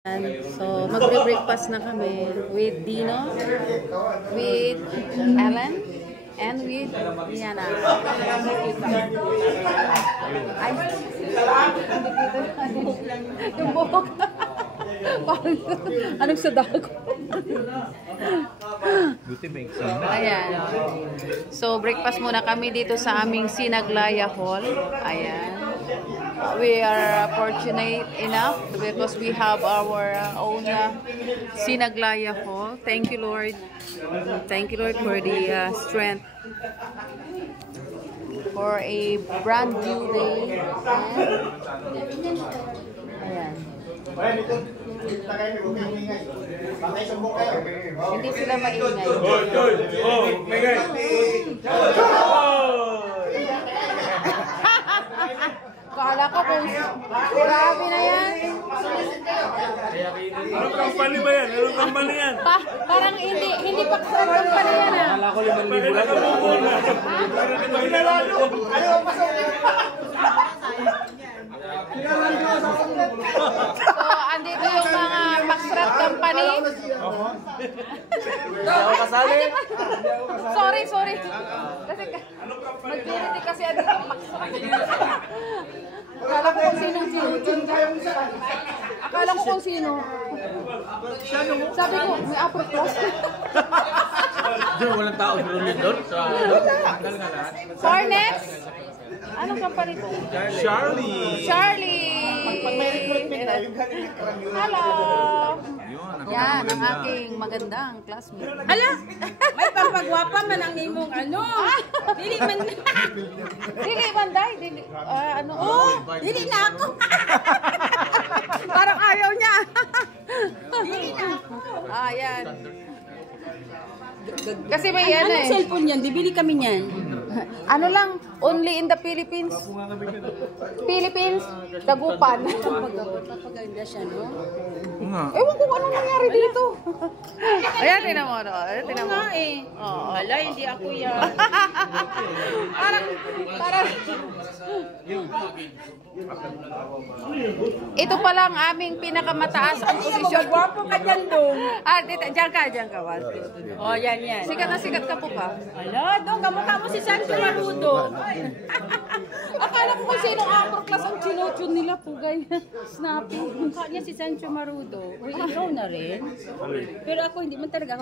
So, magre-breakfast na kami with Dino, with Ellen, and with Rihanna. Ay, yung buhok. Anong sa dago? Ayan. So, breakfast muna kami dito sa aming Sinaglaya Hall. Ayan. We are fortunate enough because we have our own Sinaglaya Hall. Thank you, Lord. Thank you, Lord, for the strength for a brand new day. Ayan. Hindi sila maingay. Kala ko kung grabe na yan. Anong kampanya ba yan? Anong kampanya yan? Parang hindi pa sa kampanya yan ah. Kala ko 5,000 lang. So, andito yung mga Maxrat Company. Ako kasali. Sorry. Kasi mag-unity kasi andito Maxrat. Akala ko kung sinong sinutun. Akala ko kung sino. Sabi ko, may upper class. Diyan, walang tao doon. For next, anong company to? Charlie! Hello! Yan, ang aking magandang classmate. Ala! May pampagwapa man ang imong ano. Dili man. Dili, Manday. Dili. Ano? Oh, dili na ako. Parang ayaw niya. Dili na ako. Yan. Kasi may ano Anong cellphone yan? Bibili kami niyan. Ano lang, only in the Philippines. Philippines, Dagupan. Papaganda siya, no? Ewan ko anong nangyari dito. Ayan, tinan mo. Tinan mo. Nga eh. Ala, hindi ako yan. Parang, ito pa lang aming pinakamataas ang posisyon. Gwapo ka dyan doon. Diyan ka, Wal. Oh, yan. Sikat na sikat ka po pa. Ala, doon, kamukha mo si Sancho Marudo. Akala ko kung sino upper class ang chinochun nila po, ganyan. Snappy. Mukha niya si Sancho Marudo. Uy, ikaw na rin. Pero ako, hindi man talaga ako